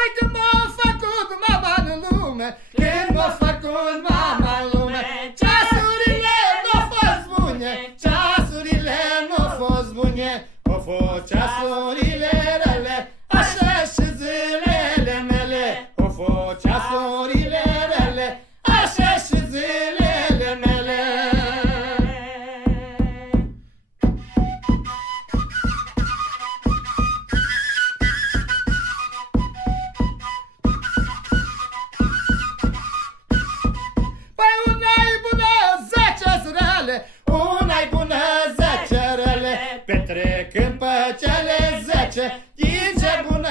Păi când m-a făcut mama în lume, când m-a făcut mama în lume, ceasurile n-au fost bune, ceasurile n-au fost bune, au fost ceasurile rele, așa și zilele mele, au fost ceasurile rele, așa și zilele mele. Una-i bună, 10 rele, petrecând pe cele 10, din ce bună